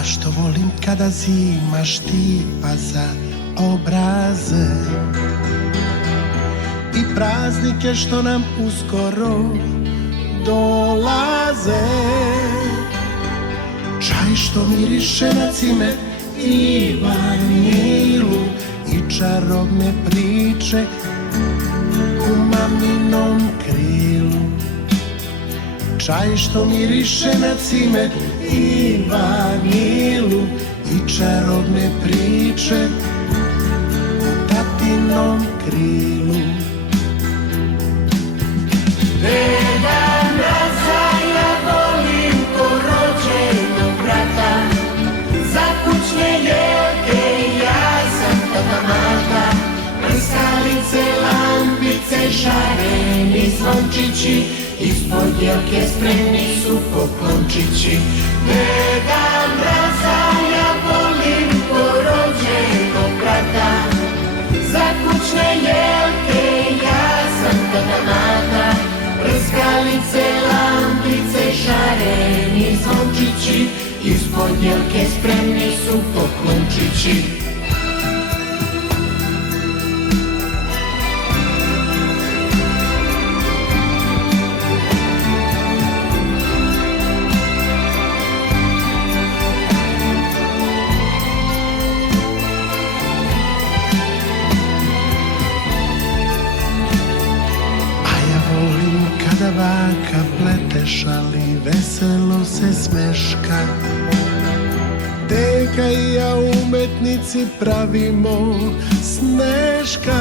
A što volim kada zima štipa za obraze i praznike što nam uskoro dolaze. Čaj što miriše na cimet i vanilu i čarobne priče u maminom krilu. Čaj što miriše na cimet i vanilu i čarobne priče u tatinom krilu. Deda Mraza ja volim ko rođenog brata, za kućne jelke ja sam tata Marta. Prskalice, lampice, šareni zvončići, ispod jelke spremni su poklončići. Deda Mraza ja volim ko rođenog brata, za kućne jelke ja sam tata Marta. Prskalice, lampice, šareni zvončići, ispod jelke spremni su poklončići. Kada baka plete šali, veselo se smeška. Deka i ja umetnici pravimo sneška.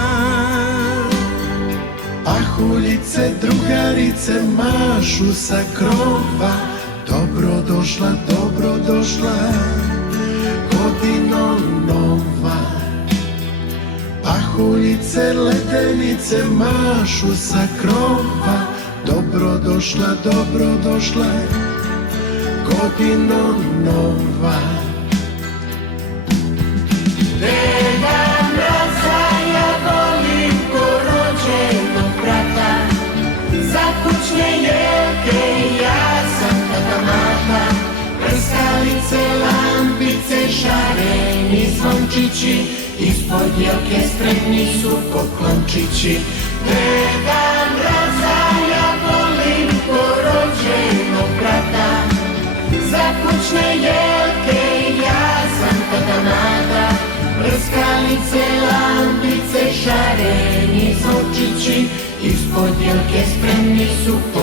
Pahuljice, drugarice mašu sa krova. Dobrodošla, dobrodošla, godino nova. Pahuljice, ledenice mašu sa krova. Dobrodošla, dobrodošla, godino nova. Deda Mraza ja volim ko rođenog brata, za kućne jelke ja sam tata Marta. Prskalice, lampice, šareni zvončići, ispod jelke spremni su poklončići. Deda Mraza ja volim ko rođenog brata, za kućne jelke ja sam tata Marta. Prskalice, lampice, šareni zvončići, ispod jelke spremni su poklončići.